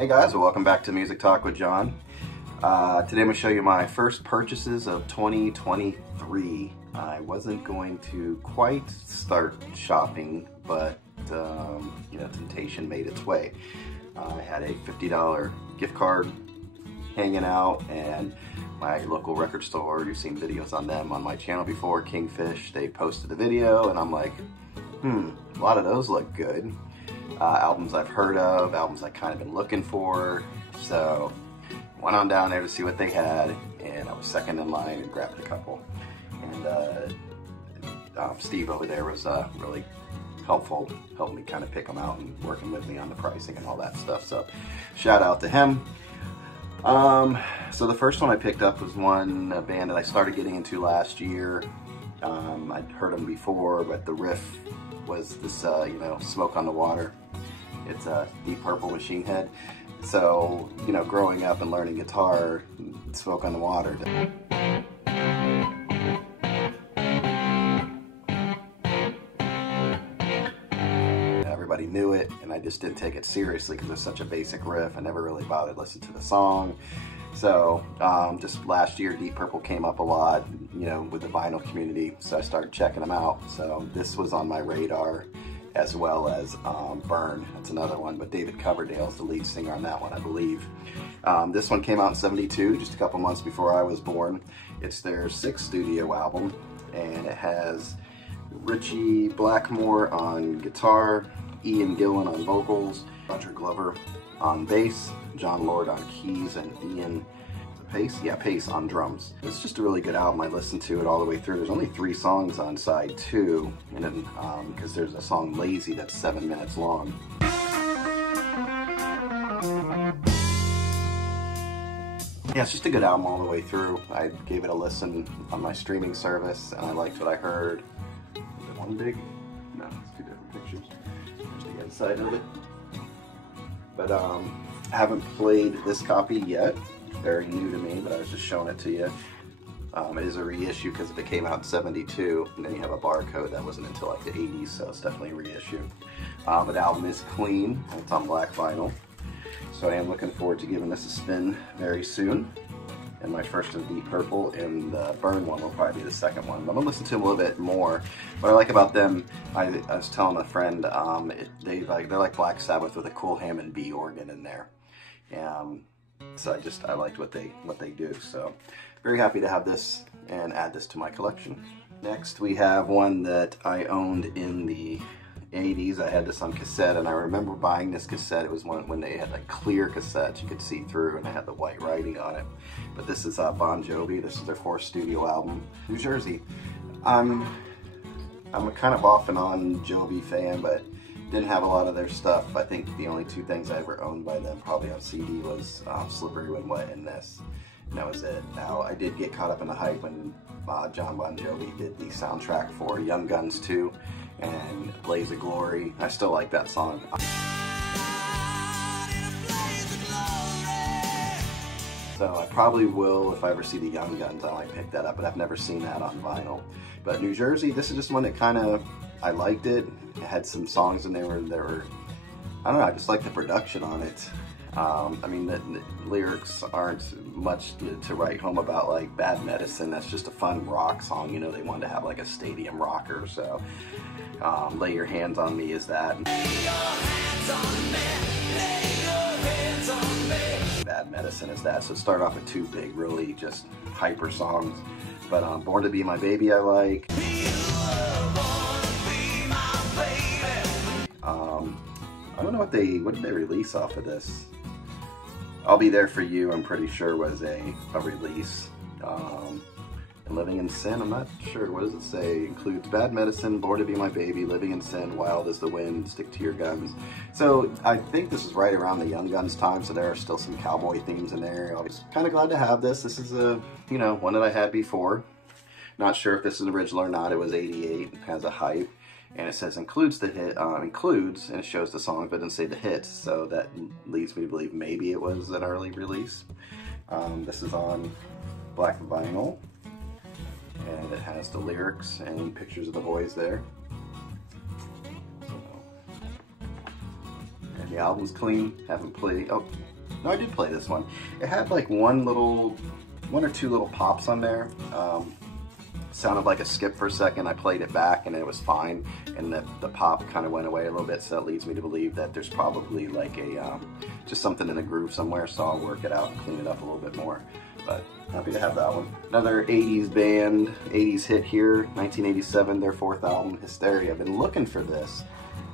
Hey guys, welcome back to Music Talk with John. Today I'm going to show you my first purchases of 2023. I wasn't going to quite start shopping, but temptation made its way. I had a $50 gift card hanging out, and my local record store, you've seen videos on them on my channel before, Kingfish, they posted a video, and I'm like, a lot of those look good. Albums I've heard of, albums I've kind of been looking for, so went on down there to see what they had, and I was second in line and grabbed a couple. And Steve over there was really helpful, helped me kind of pick them out and working with me on the pricing and all that stuff, so shout out to him. So the first one I picked up was a band that I started getting into last year. I'd heard them before, but the riff was this, Smoke on the Water. It's a Deep Purple Machine Head. So, growing up and learning guitar, Smoke on the Water. Everybody knew it, and I just didn't take it seriously because it's such a basic riff. I never really bothered to listen to the song. So, just last year, Deep Purple came up a lot, with the vinyl community, so I started checking them out. So this was on my radar, as well as Burn. That's another one, but David Coverdale's the lead singer on that one, I believe. This one came out in '72, just a couple months before I was born. It's their 6th studio album, and it has Richie Blackmore on guitar, Ian Gillan on vocals, Roger Glover on bass, John Lord on keys, and Ian Pace on drums. It's just a really good album. I listened to it all the way through. There's only 3 songs on side 2, and then because there's a song Lazy that's 7 minutes long. Yeah, it's just a good album all the way through. I gave it a listen on my streaming service, and I liked what I heard. Is it one big? No, it's 2 different pictures. There's the inside of it. But I haven't played this copy yet. Very new to me, but I was just showing it to you. It is a reissue because it came out in '72, and then you have a barcode that wasn't until like the '80s, so it's definitely a reissue. But the album is clean, and it's on black vinyl. So I am looking forward to giving this a spin very soon. And my first is Deep Purple, and the Burn one will probably be the second one. But I'm gonna listen to them a little bit more. What I like about them, I was telling a friend, they're like Black Sabbath with a cool Hammond B organ in there. So I liked what they do. So very happy to have this and add this to my collection. Next we have one that I owned in the '80s. I had this on cassette, and I remember buying this cassette. It was when they had like clear cassettes you could see through, and it had the white writing on it. But this is Bon Jovi. This is their 4th studio album, New Jersey. I'm a kind of off and on Jovi fan, but didn't have a lot of their stuff. I think the only 2 things I ever owned by them, probably on CD, was Slippery When Wet and this. And that was it. Now, I did get caught up in the hype when John Bon Jovi did the soundtrack for Young Guns 2 and Blaze of Glory. I still like that song. So I probably will, if I ever see the Young Guns, I might pick that up, but I've never seen that on vinyl. But New Jersey, this is just one that I liked it. It had some songs in there that were, I don't know, I just like the production on it. I mean, the lyrics aren't much to write home about, like Bad Medicine. That's just a fun rock song. They wanted to have like a stadium rocker, so Lay Your Hands on Me is that. Lay your hands on me, lay your hands on me. Bad Medicine is that. So start off with 2 big, really just hyper songs. But Born to Be My Baby I like. I don't know what did they release off of this. I'll Be There For You, I'm pretty sure was a release. Living in Sin, I'm not sure, what does it say? Includes Bad Medicine, Born to Be My Baby, Living in Sin, Wild as the Wind, Stick to Your Guns. So I think this is right around the Young Guns time, so there are still some cowboy themes in there. I was kind of glad to have this. This is one that I had before. Not sure if this is original or not. It was '88, has a hype. And it says includes the hit, includes, and it shows the song, but it doesn't say the hits, so that leads me to believe maybe it was an early release. This is on black vinyl, and it has the lyrics and pictures of the boys there. So, The album's clean. Haven't played. Oh, no, I did play this one. It had like one or two little pops on there. Sounded like a skip for a second. I played it back and it was fine, and the pop kind of went away a little bit, so that leads me to believe that there's probably like a just something in the groove somewhere, so I'll work it out and clean it up a little bit more. But happy to have that one. Another 80s band, 80s hit here, 1987, their fourth album, Hysteria. I've been looking for this,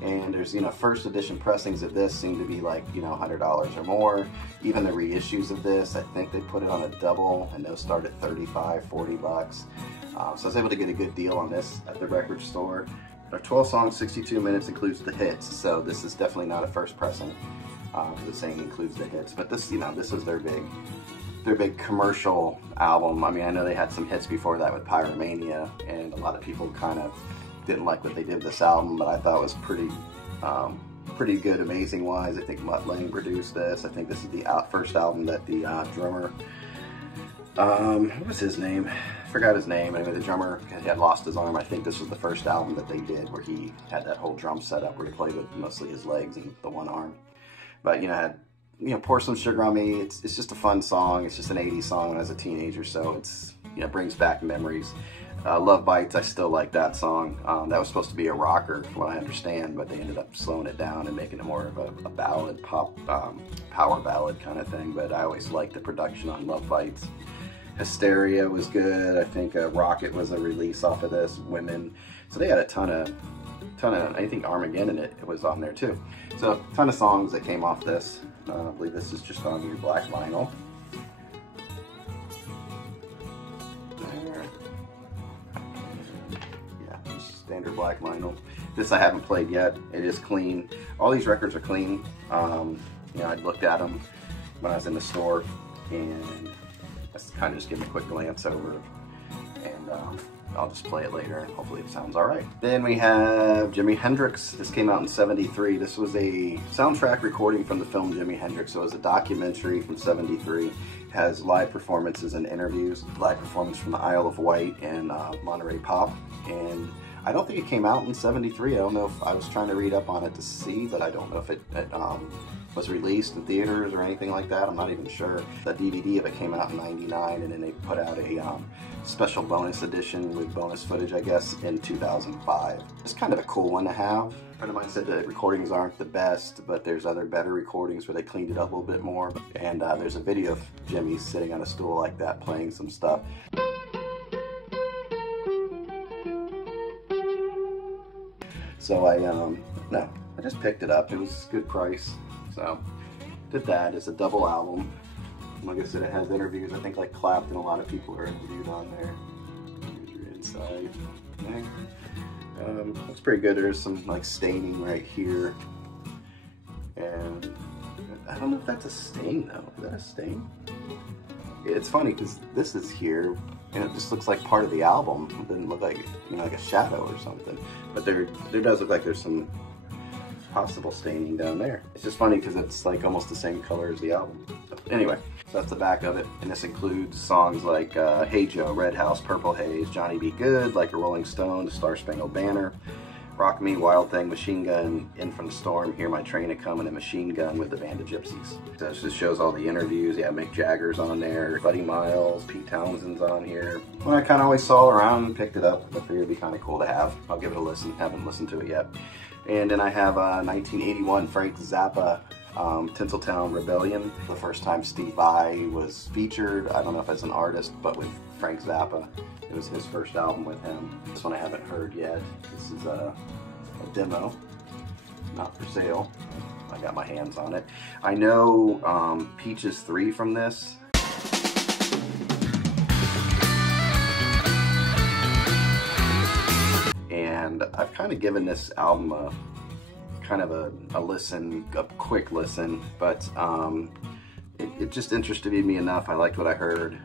and there's, you know, first edition pressings of this seem to be like, you know, $100 or more. Even the reissues of this, I think they put it on a double, and those start at $35, $40. So I was able to get a good deal on this at the record store. Our 12 songs, 62 minutes includes the hits, so this is definitely not a first pressing. The saying includes the hits, but this, you know, this was their big commercial album. I mean, I know they had some hits before that with Pyromania, and a lot of people kind of didn't like what they did with this album, but I thought it was pretty good, amazing wise. I think Mutt Lange produced this. I think this is the first album that the drummer, what was his name? I forgot his name. Anyway, the drummer, he had lost his arm. I think this was the first album that they did where he had that whole drum setup where he played with mostly his legs and the one arm. But, you know, had, you know, Pour Some Sugar on Me. It's just a fun song. It's just an 80s song when I was a teenager, so it's, you know, brings back memories. Love Bites, I still like that song. That was supposed to be a rocker, from what I understand, but they ended up slowing it down and making it more of a ballad, pop, power ballad kind of thing. But I always liked the production on Love Bites. Hysteria was good. I think Rocket was a release off of this. Women. So they had a ton of, I think Armageddon it was on there too. So a ton of songs that came off this. I believe this is just on your black vinyl. There. Yeah, just standard black vinyl. This I haven't played yet. It is clean. All these records are clean. You know, I looked at them when I was in the store, and I kind of just give them a quick glance over, and I'll just play it later, and hopefully it sounds all right. Then we have Jimi Hendrix. This came out in '73. This was a soundtrack recording from the film Jimi Hendrix. So it was a documentary from '73. It has live performances and interviews. Live performance from the Isle of Wight and Monterey Pop. And I don't think it came out in '73. I don't know if I was trying to read up on it to see, but I don't know if it was released in theaters or anything like that. I'm not even sure. The DVD of it came out in '99, and then they put out a special bonus edition with bonus footage, I guess, in 2005. It's kind of a cool one to have. A friend of mine said the recordings aren't the best, but there's other better recordings where they cleaned it up a little bit more. And there's a video of Jimmy sitting on a stool like that playing some stuff. So I just picked it up. It was a good price. So did that. It's a double album. Like I said, it has interviews. I think like Clapton, a lot of people are interviewed on there. Here's your inside there. It's pretty good. There's some like staining right here. And I don't know if that's a stain though. Is that a stain? It's funny because this is here and it just looks like part of the album. It doesn't look like, you know, like a shadow or something. But there does look like there's some possible staining down there. It's just funny because it's like almost the same color as the album. But anyway, so that's the back of it. And this includes songs like Hey Joe, Red House, Purple Haze, Johnny Be Good, Like a Rolling Stone, Star Spangled Banner, Rock Me, Wild Thing, Machine Gun, In From the Storm, Hear My Train A-Comin', and Machine Gun with the Band of Gypsies. So this just shows all the interviews. Yeah, Mick Jagger's on there, Buddy Miles, Pete Townshend's on here. Well, I kind of always saw it around and picked it up. I figured it'd be kind of cool to have. I'll give it a listen. Haven't listened to it yet. And then I have 1981 Frank Zappa, Tinseltown Rebellion. The first time Steve Vai was featured, I don't know if as an artist, but with Frank Zappa. It was his first album with him. This one I haven't heard yet. This is a demo, not for sale. I got my hands on it. I know Peaches 3 from this. And I've kind of given this album a listen, a quick listen, but it just interested me enough. I liked what I heard.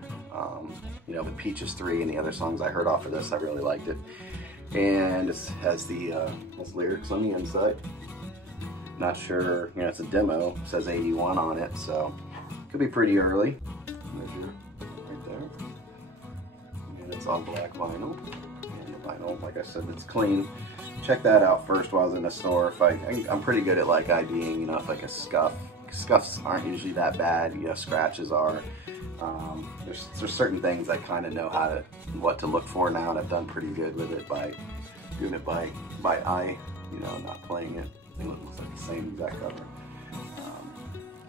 You know, the Peaches 3 and the other songs I heard off of this, I really liked it. And it has the has lyrics on the inside. Not sure, you know, it's a demo. It says 81 on it, so could be pretty early. Measure right there. And it's on black vinyl. And vinyl, like I said, that's clean. Check that out first while I was in the store. If I'm pretty good at like IDing, you know, if like a scuff. Scuffs aren't usually that bad, you know, scratches are. There's certain things I kind of know what to look for now, and I've done pretty good with it by doing it by eye, you know, not playing it. I think it looks like the same exact cover.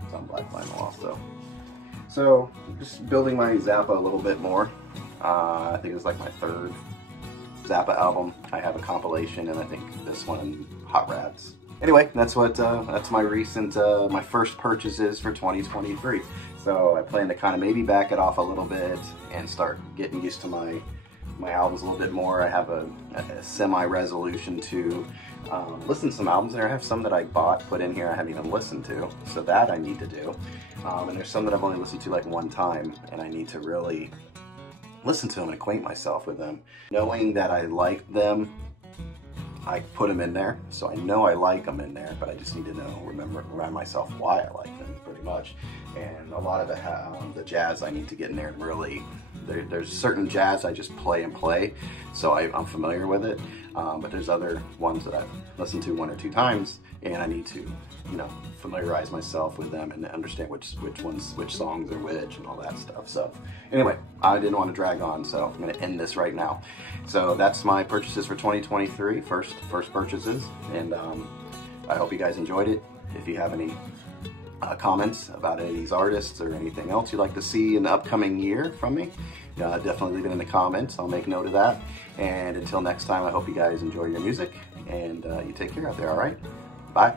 It's on black vinyl also. So just building my Zappa a little bit more. I think it's like my third Zappa album. I have a compilation, and I think this one, Hot Rads. Anyway, that's my recent, my first purchases for 2023. So I plan to kind of maybe back it off a little bit and start getting used to my albums a little bit more. I have a semi-resolution to listen to some albums there. I have some that I bought, put in here, I haven't even listened to, so that I need to do. And there's some that I've only listened to like one time, and I need to really listen to them and acquaint myself with them. Knowing that I like them, I put them in there, so I know I like them in there, but I just need to remind myself why I like them, pretty much. And a lot of the jazz I need to get in there and really, there's certain jazz I just play and play, so I'm familiar with it, but there's other ones that I've listened to one or two times, and I need to, you know, familiarize myself with them and understand which songs are which and all that stuff. So anyway, I didn't want to drag on, so I'm going to end this right now. So that's my purchases for 2023, first purchases, and I hope you guys enjoyed it. If you have any comments about any of these artists or anything else you'd like to see in the upcoming year from me, definitely leave it in the comments. I'll make note of that. And until next time, I hope you guys enjoy your music, and you take care out there, all right? Bye.